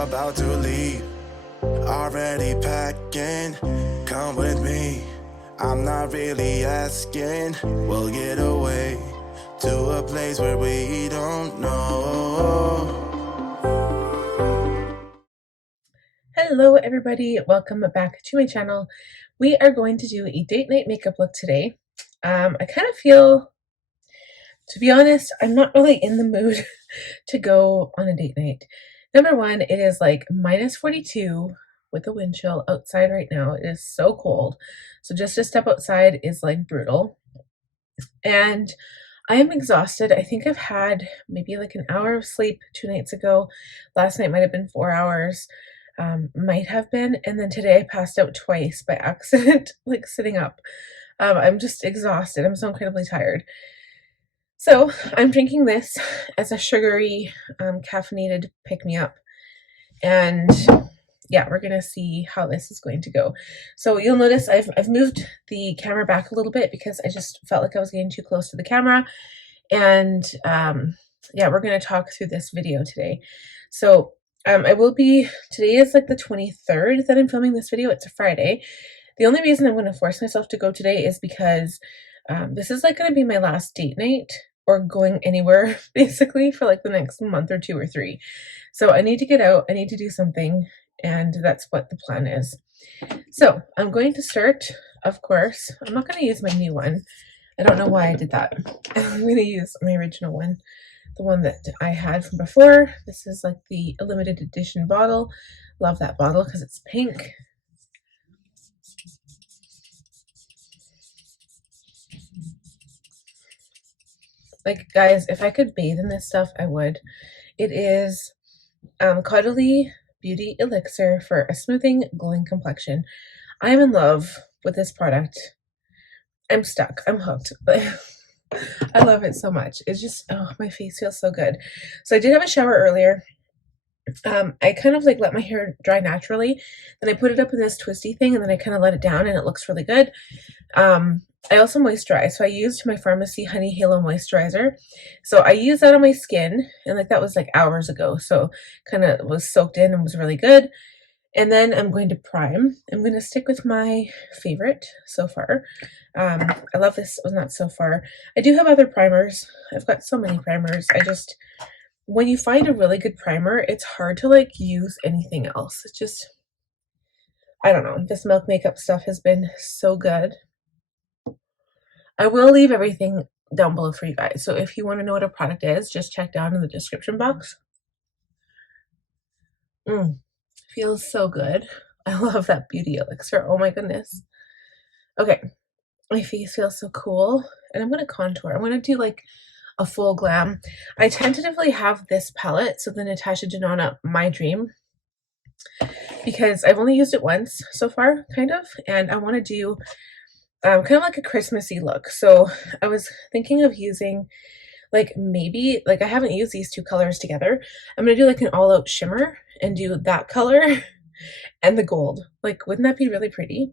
about to leave. Already packing, come with me. I'm not really asking. We'll get away to a place where we don't know. Hello everybody, welcome back to my channel. We are going to do a date night makeup look today. I kind of feel, to be honest, I'm not really in the mood to go on a date night. Number one, it is like minus 42 with a wind chill outside right now. It is so cold. So just to step outside is like brutal. And I am exhausted. I think I've had maybe like an hour of sleep 2 nights ago. Last night might have been 4 hours. Might have been, and then today I passed out twice by accident, like sitting up. I'm just exhausted. I'm so incredibly tired. So I'm drinking this as a sugary, caffeinated pick-me-up, and yeah, we're gonna see how this is going to go. So you'll notice I've moved the camera back a little bit because I just felt like I was getting too close to the camera, and yeah, we're gonna talk through this video today. So today is like the 23rd that I'm filming this video. It's a Friday. The only reason I'm going to force myself to go today is because this is like going to be my last date night or going anywhere basically for like the next month or 2 or 3. So I need to get out. I need to do something, and that's what the plan is. So I'm going to start, of course. I'm not going to use my new one. I don't know why I did that. I'm going to use my original one. The one that I had from before. This is like the limited edition bottle. Love that bottle because it's pink. Like, guys, if I could bathe in this stuff, I would. It is Caudalie Beauty Elixir for a smoothing, glowing complexion. I am in love with this product. I'm stuck. I'm hooked. I love it so much. It's just, oh, my face feels so good. So I did have a shower earlier. I kind of like let my hair dry naturally. Then I put it up in this twisty thing, and then I kind of let it down, and it looks really good. I also moisturize. So I used my Pharmacy Honey Halo Moisturizer. So I used that on my skin, and like that was like hours ago. So kind of was soaked in and was really good. And then I'm going to prime. I'm going to stick with my favorite so far. I love this. Well, not so far. I do have other primers. I've got so many primers. When you find a really good primer, it's hard to like use anything else. It's just, I don't know. This Milk makeup stuff has been so good. I will leave everything down below for you guys. So if you want to know what a product is, just check down in the description box. Feels so good. I love that beauty elixir. Oh my goodness. Okay. My face feels so cool. And I'm going to contour. I'm going to do like a full glam. I tentatively have this palette. So the Natasha Denona My Dream. Because I've only used it once so far, kind of. And I want to do kind of like a Christmassy look. So I was thinking of using like maybe, like I haven't used these two colors together. I'm going to do like an all out shimmer and do that color and the gold. Like, wouldn't that be really pretty?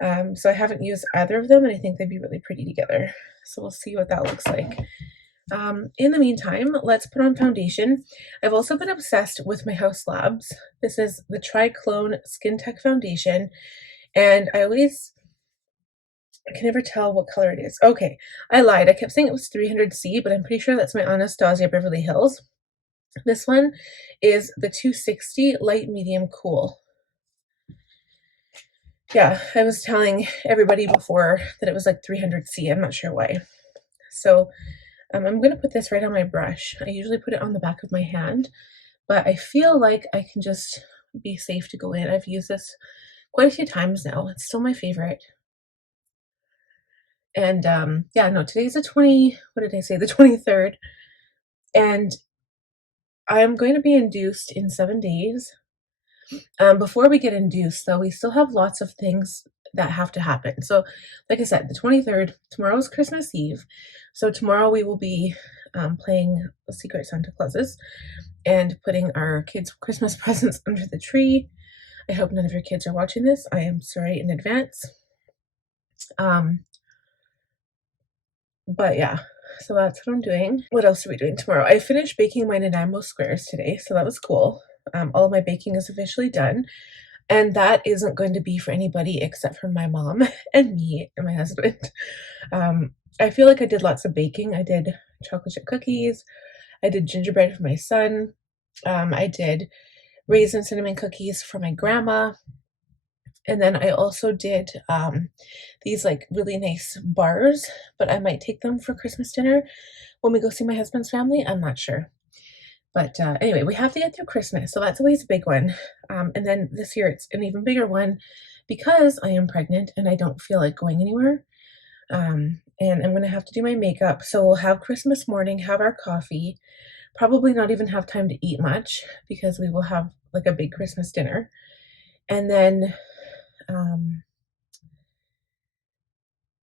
So I haven't used either of them, and I think they'd be really pretty together. So we'll see what that looks like. In the meantime, let's put on foundation. I've also been obsessed with my Haus Labs. This is the Triclone Skin Tech Foundation, and I can never tell what color it is. Okay, I lied. I kept saying it was 300C, but I'm pretty sure that's my Anastasia Beverly Hills. This one is the 260 Light Medium Cool. Yeah, I was telling everybody before that it was like 300C. I'm not sure why. So I'm going to put this right on my brush. I usually put it on the back of my hand, but I feel like I can just be safe to go in. I've used this quite a few times now. It's still my favorite. And yeah, no, today's the 23rd. And I'm going to be induced in 7 days. Before we get induced, though, we still have lots of things that have to happen. So, like I said, the 23rd, tomorrow's Christmas Eve. So tomorrow we will be playing Secret Santa Clauses and putting our kids' Christmas presents under the tree. I hope none of your kids are watching this. I am sorry in advance. But yeah, so that's what I'm doing. What else are we doing tomorrow? I finished baking my Nanaimo squares today, so that was cool. All of my baking is officially done, and that isn't going to be for anybody except for my mom and me and my husband. I feel like I did lots of baking. I did chocolate chip cookies. I did gingerbread for my son. I did raisin cinnamon cookies for my grandma. And then I also did these like really nice bars, but I might take them for Christmas dinner when we go see my husband's family. I'm not sure. But anyway, we have to get through Christmas, so that's always a big one. And then this year it's an even bigger one because I am pregnant and I don't feel like going anywhere. And I'm going to have to do my makeup. So we'll have Christmas morning, have our coffee, probably not even have time to eat much because we will have like a big Christmas dinner. And then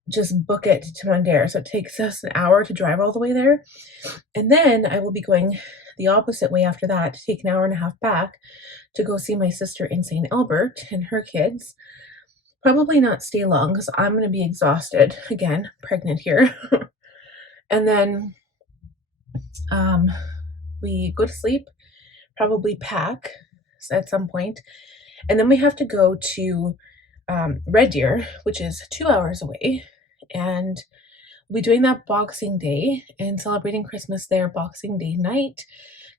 just book it to Mondare. So it takes us an hour to drive all the way there. And then I will be going the opposite way after that to take an hour and a half back to go see my sister in St. Albert and her kids. Probably not stay long because I'm going to be exhausted. Again, pregnant here. And then we go to sleep, probably pack at some point. And then we have to go to Red Deer, which is 2 hours away, and we'll be doing that Boxing Day and celebrating Christmas there Boxing Day night,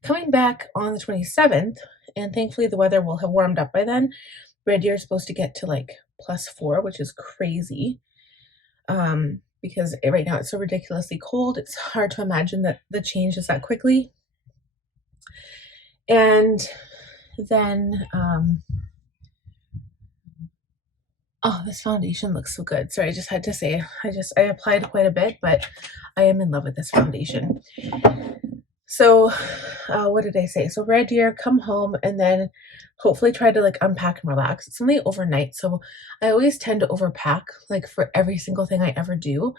coming back on the 27th, and thankfully the weather will have warmed up by then. Red Deer is supposed to get to like +4, which is crazy, because right now it's so ridiculously cold. It's hard to imagine that the change is that quickly. And then oh, this foundation looks so good. Sorry, I just had to say, I applied quite a bit, but I am in love with this foundation. So, what did I say? So Red Deer, come home, and then hopefully try to like unpack and relax. It's only overnight, so I always tend to overpack like for every single thing I ever do.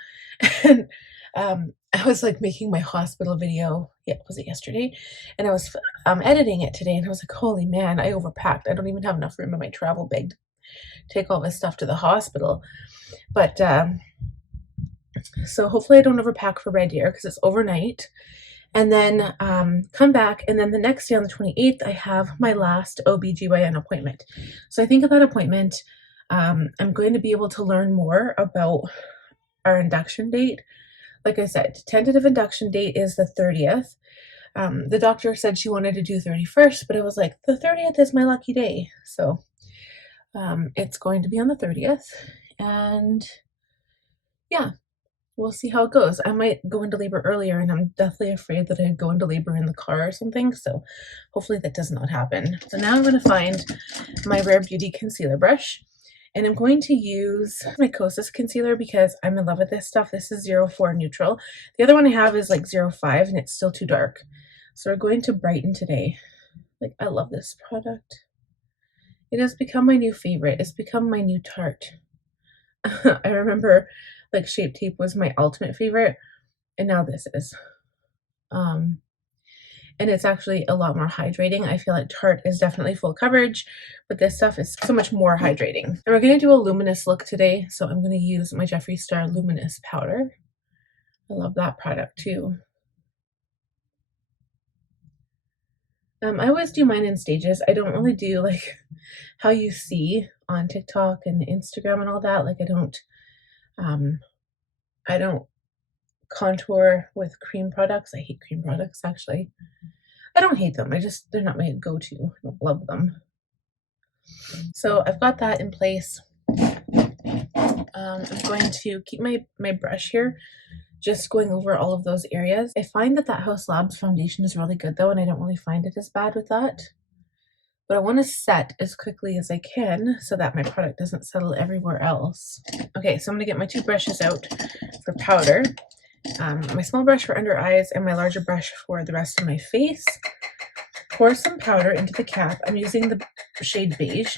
And I was like making my hospital video, was it yesterday? And I was editing it today, and I was like, holy man, I overpacked. I don't even have enough room in my travel bag to take all this stuff to the hospital. But so hopefully I don't overpack for Red Deer because it's overnight. And then come back, and then the next day on the 28th, I have my last OBGYN appointment. So I think at that appointment, I'm going to be able to learn more about our induction date. Like I said, tentative induction date is the 30th. The doctor said she wanted to do 31st, but I was like, the 30th is my lucky day. So it's going to be on the 30th, and yeah, we'll see how it goes. I might go into labor earlier, and I'm deathly afraid that I'd go into labor in the car or something, so hopefully that does not happen. So now I'm going to find my Rare Beauty concealer brush, and I'm going to use my Kosas concealer because I'm in love with this stuff. This is 04 neutral. The other one I have is like 05, and it's still too dark. So we're going to brighten today. Like, I love this product. It has become my new favorite. It's become my new Tarte. I remember like Shape Tape was my ultimate favorite, and now this is. And it's actually a lot more hydrating. I feel like Tarte is definitely full coverage, but this stuff is so much more hydrating. And we're going to do a luminous look today, so I'm going to use my Jeffree Star Luminous powder. I love that product too. I always do mine in stages. I don't really do like how you see on TikTok and Instagram and all that. Like I don't contour with cream products. I hate cream products, actually. I don't hate them. They're not my go-to. I don't love them. So I've got that in place. I'm going to keep my brush here, just going over all of those areas. I find that Haus Labs foundation is really good though, and I don't really find it as bad with that. But I want to set as quickly as I can so that my product doesn't settle everywhere else. Okay, so I'm going to get my two brushes out for powder. My small brush for under eyes and my larger brush for the rest of my face. Pour some powder into the cap. I'm using the shade Beige.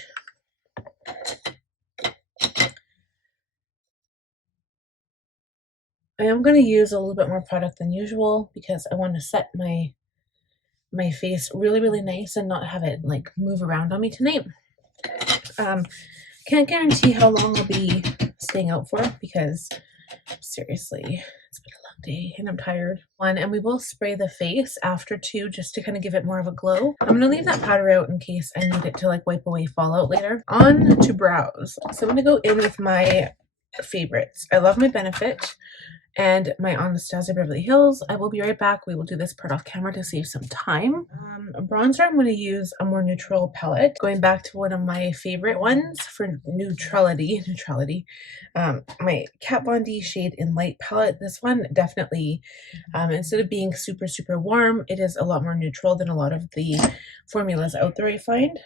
I am going to use a little bit more product than usual because I want to set my face really, really nice and not have it like move around on me tonight. Can't guarantee how long I'll be staying out for because seriously, It's been a long day and I'm tired. And we will spray the face after too, just to kind of give it more of a glow. I'm gonna leave that powder out in case I need it to like wipe away fallout later. On to brows. So I'm gonna go in with my favorites. I love my Benefit and my Anastasia Beverly Hills. I will be right back. We will do this part off camera to save some time. Bronzer, I'm going to use a more neutral palette. Going back to one of my favorite ones for neutrality. My Kat Von D shade in light palette. This one definitely, instead of being super, super warm, it is a lot more neutral than a lot of the formulas out there I find.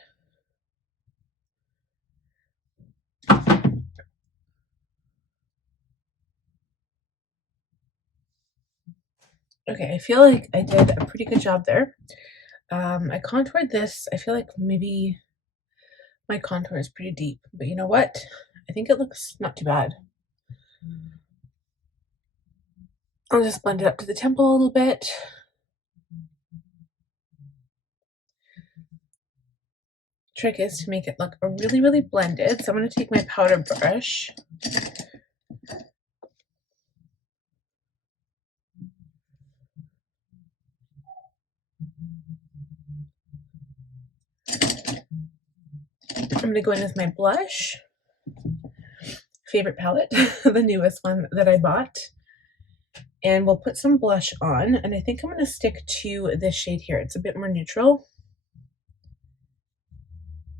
Okay, I feel like I did a pretty good job there. I contoured this. I feel like maybe my contour is pretty deep, but you know what? I think it looks not too bad. I'll just blend it up to the temple a little bit. Trick is to make it look really, really blended. So I'm going to take my powder brush. I'm going to go in with my blush. Favorite palette, the newest one that I bought. And we'll put some blush on. And I think I'm going to stick to this shade here. It's a bit more neutral.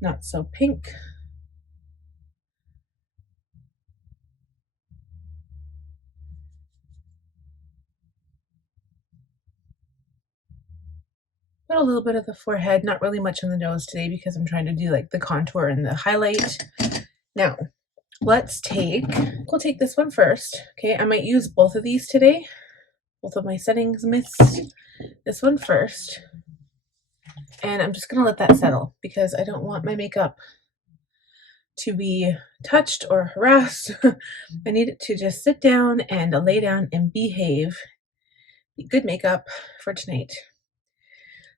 Not so pink. Put a little bit of the forehead, not really much on the nose today because I'm trying to do like the contour and the highlight. Now, we'll take this one first. Okay, I might use both of these today. Both of my settings mist. This one first. And I'm just gonna let that settle because I don't want my makeup to be touched or harassed. I need it to just sit down and lay down and behave. Good makeup for tonight.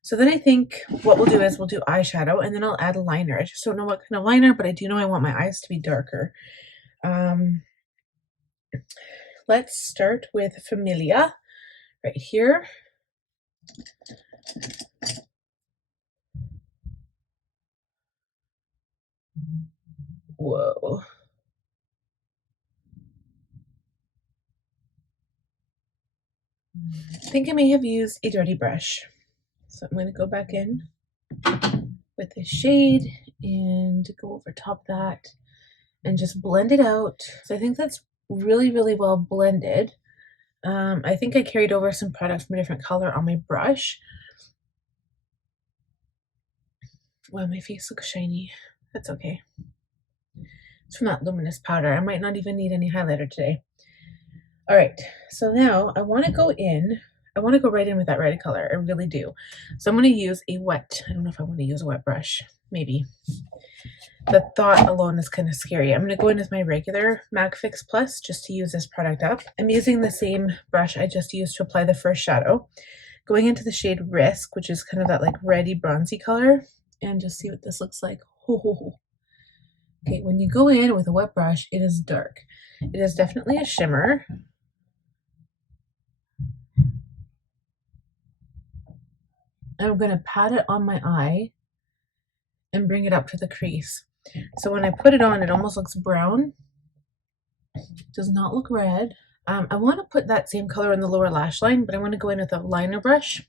So then I think what we'll do is we'll do eyeshadow and then I'll add a liner. I just don't know what kind of liner, but I do know I want my eyes to be darker. Let's start with Familia right here. Whoa. I think I may have used a dirty brush. So I'm going to go back in with this shade and go over top of that and just blend it out. So I think that's really, really well blended. I think I carried over some product from a different color on my brush. Wow, my face looks shiny. That's okay. It's from that Luminous powder. I might not even need any highlighter today. All right, so now I want to go right in with that red color. I really do. So I'm going to use a wet, I don't know if I want to use a wet brush. Maybe. The thought alone is kind of scary. I'm going to go in with my regular MAC Fix Plus just to use this product up. I'm using the same brush I just used to apply the first shadow. Going into the shade Risk, which is kind of that like reddy bronzy color. And just see what this looks like. Okay, when you go in with a wet brush, it is dark. It is definitely a shimmer. I'm going to pat it on my eye and bring it up to the crease. So when I put it on, it almost looks brown. Does not look red. I want to put that same color in the lower lash line, but I want to go in with a liner brush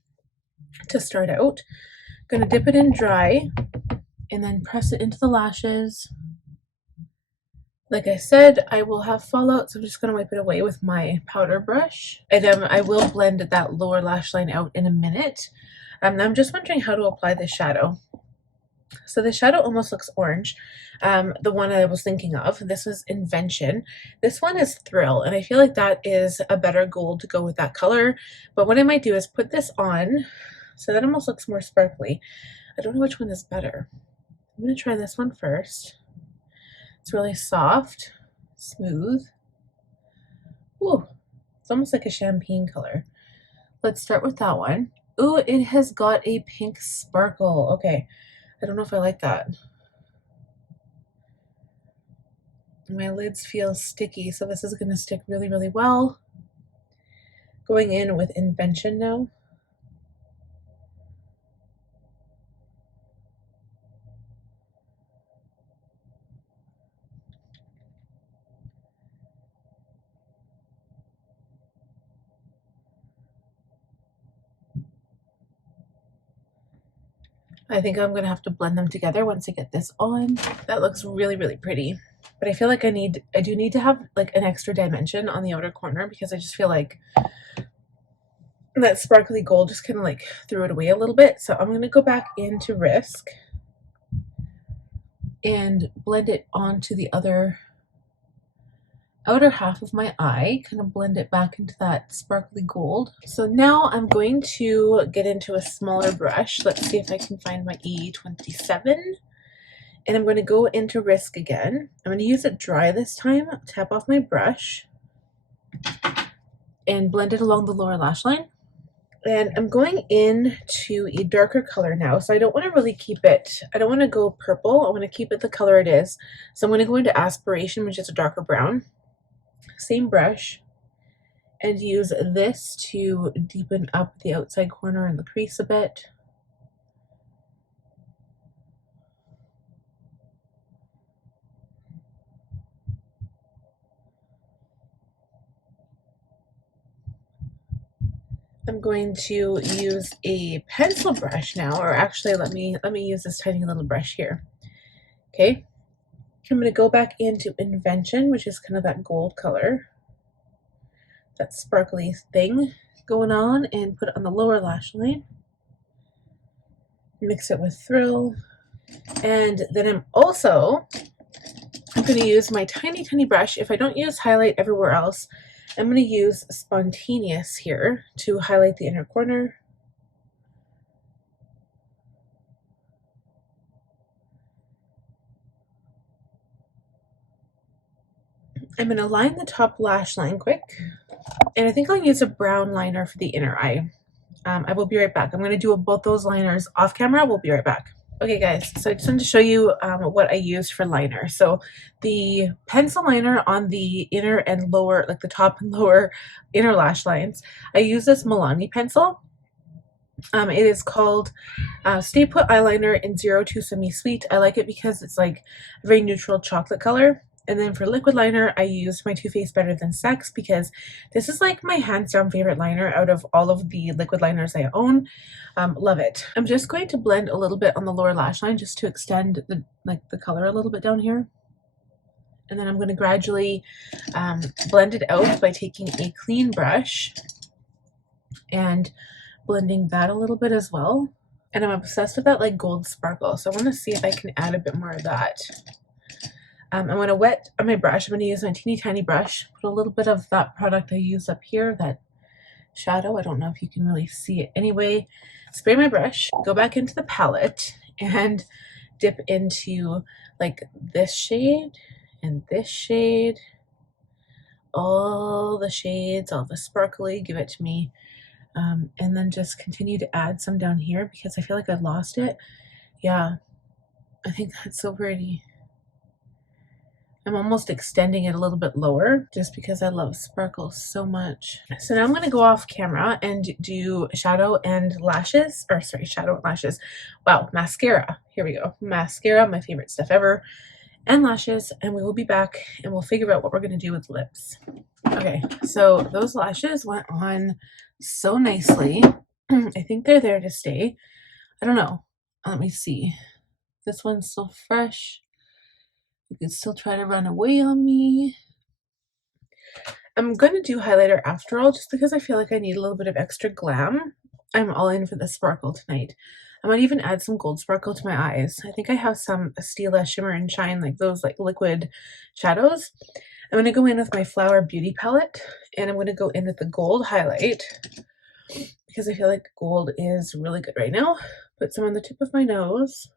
to start out. I'm going to dip it in dry and then press it into the lashes. Like I said, I will have fallout, so I'm just going to wipe it away with my powder brush. And I will blend that lower lash line out in a minute. I'm just wondering how to apply the shadow. So the shadow almost looks orange. The one I was thinking of, this was Invention. This one is Thrill, and I feel like that is a better gold to go with that color. But what I might do is put this on, so that almost looks more sparkly. I don't know which one is better. I'm going to try this one first. It's really soft, smooth. Ooh, it's almost like a champagne color. Let's start with that one. Ooh, it has got a pink sparkle. Okay, I don't know if I like that. My lids feel sticky, so this is going to stick really, really well. Going in with Invention now. I think I'm gonna have to blend them together once I get this on. That looks really, really pretty. But I feel like I do need to have like an extra dimension on the outer corner because I just feel like that sparkly gold just kind of like threw it away a little bit. So I'm gonna go back into Risk and blend it onto the outer half of my eye, kind of blend it back into that sparkly gold. So now I'm going to get into a smaller brush. Let's see if I can find my E27. And I'm going to go into Risk again. I'm going to use it dry this time, tap off my brush, and blend it along the lower lash line. And I'm going into a darker color now, so I don't want to really keep it, I don't want to go purple, I want to keep it the color it is. So I'm going to go into Aspiration, which is a darker brown. Same brush, and use this to deepen up the outside corner and the crease a bit. I'm going to use a pencil brush now, or actually let me use this tiny little brush here. Okay, I'm going to go back into Invention, which is kind of that gold color, that sparkly thing going on, and put it on the lower lash line. Mix it with Thrill, and then I'm going to use my tiny brush. If I don't use highlight everywhere else, I'm going to use Spontaneous here to highlight the inner corner. I'm going to line the top lash line quick, and I think I'll use a brown liner for the inner eye. I will be right back. I'm going to do both those liners off camera. We'll be right back. Okay guys, so I just wanted to show you what I used for liner. So the pencil liner on the inner and lower, like the top and lower inner lash lines, I use this Milani pencil. It is called Stay Put Eyeliner in 02 Semi Sweet. I like it because it's like a very neutral chocolate color. And then for liquid liner, I used my Too Faced Better Than Sex because this is like my hands down favorite liner out of all of the liquid liners I own. Love it. I'm just going to blend a little bit on the lower lash line just to extend the color a little bit down here. And then I'm going to gradually blend it out by taking a clean brush and blending that a little bit as well. And I'm obsessed with that like gold sparkle, so I want to see if I can add a bit more of that. I'm going to wet on my brush. I'm going to use my teeny tiny brush, put a little bit of that product I used up here, that shadow. I don't know if you can really see it. Anyway, spray my brush, go back into the palette, and dip into like this shade and this shade. All the shades, all the sparkly, give it to me. And then just continue to add some down here because I feel like I lost it. Yeah, I think that's so pretty. I'm almost extending it a little bit lower just because I love sparkles so much. So now I'm going to go off camera and do shadow and lashes, or sorry, shadow and lashes. Wow, mascara. Here we go. Mascara, my favorite stuff ever. And lashes, and we will be back and we'll figure out what we're going to do with lips. Okay, so those lashes went on so nicely. I think they're there to stay. I don't know. Let me see. This one's still fresh. You can still try to run away on me. I'm going to do highlighter after all, just because I feel like I need a little bit of extra glam. I'm all in for the sparkle tonight. I might even add some gold sparkle to my eyes. I think I have some Stila Shimmer and Shine, like those like liquid shadows. I'm going to go in with my Flower Beauty palette, and I'm going to go in with the gold highlight because I feel like gold is really good right now. Put some on the tip of my nose.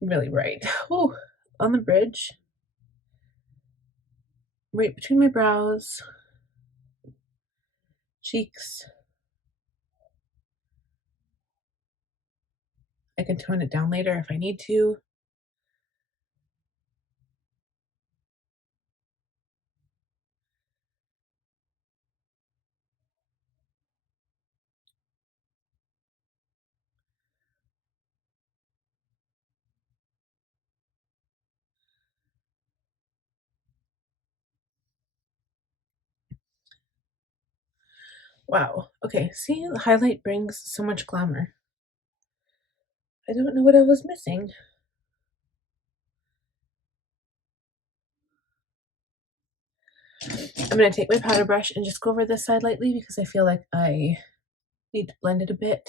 Really bright. Ooh, on the bridge. Right between my brows. Cheeks. I can tone it down later if I need to. Wow. Okay, see, the highlight brings so much glamour. I don't know what I was missing. I'm going to take my powder brush and just go over this side lightly because I feel like I need to blend it a bit.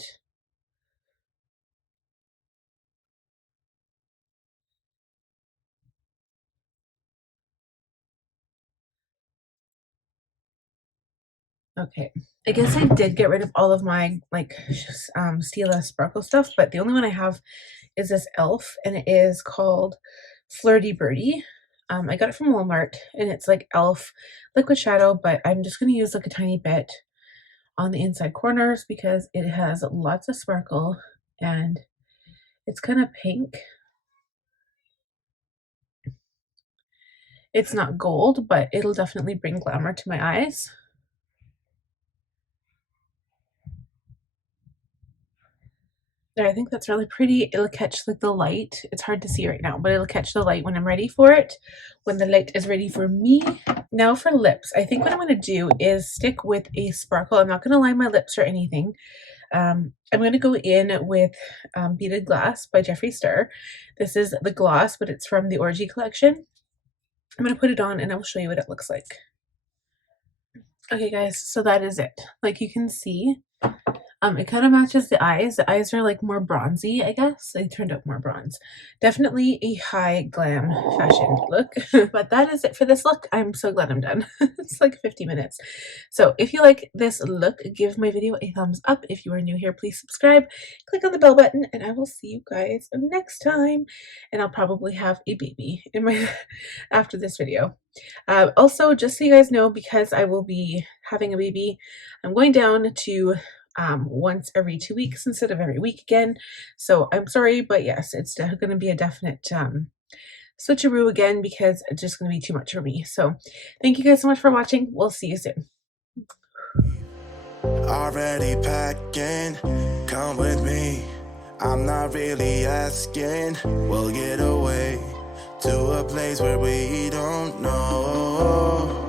Okay, I guess I did get rid of all of my like Stila sparkle stuff, but the only one I have is this e.l.f. and it is called Flirty Birdie. I got it from Walmart and it's like e.l.f. liquid shadow, but I'm just going to use like a tiny bit on the inside corners because it has lots of sparkle and it's kind of pink. It's not gold, but it'll definitely bring glamour to my eyes. There, I think that's really pretty. It'll catch like the light. It's hard to see right now, but it'll catch the light when I'm ready for it, when the light is ready for me. Now for lips, I think what I'm going to do is stick with a sparkle. I'm not going to line my lips or anything. I'm going to go in with Beaded Glass by Jeffree Star. This is the gloss, but it's from the Orgy collection. I'm going to put it on and I will show you what it looks like. Okay guys, so that is it. Like you can see, it kind of matches the eyes. The eyes are like more bronzy, I guess. They turned out more bronze. Definitely a high glam fashion look. But that is it for this look. I'm so glad I'm done. It's like 50 minutes. So if you like this look, give my video a thumbs up. If you are new here, please subscribe. Click on the bell button and I will see you guys next time. And I'll probably have a baby in my after this video. Also, just so you guys know, because I will be having a baby, I'm going down to once every 2 weeks instead of every week again. So I'm sorry, but yes, it's going to be a definite switcheroo again because it's just going to be too much for me. So thank you guys so much for watching. We'll see you soon. Already packing, come with me. I'm not really asking. We'll get away to a place where we don't know.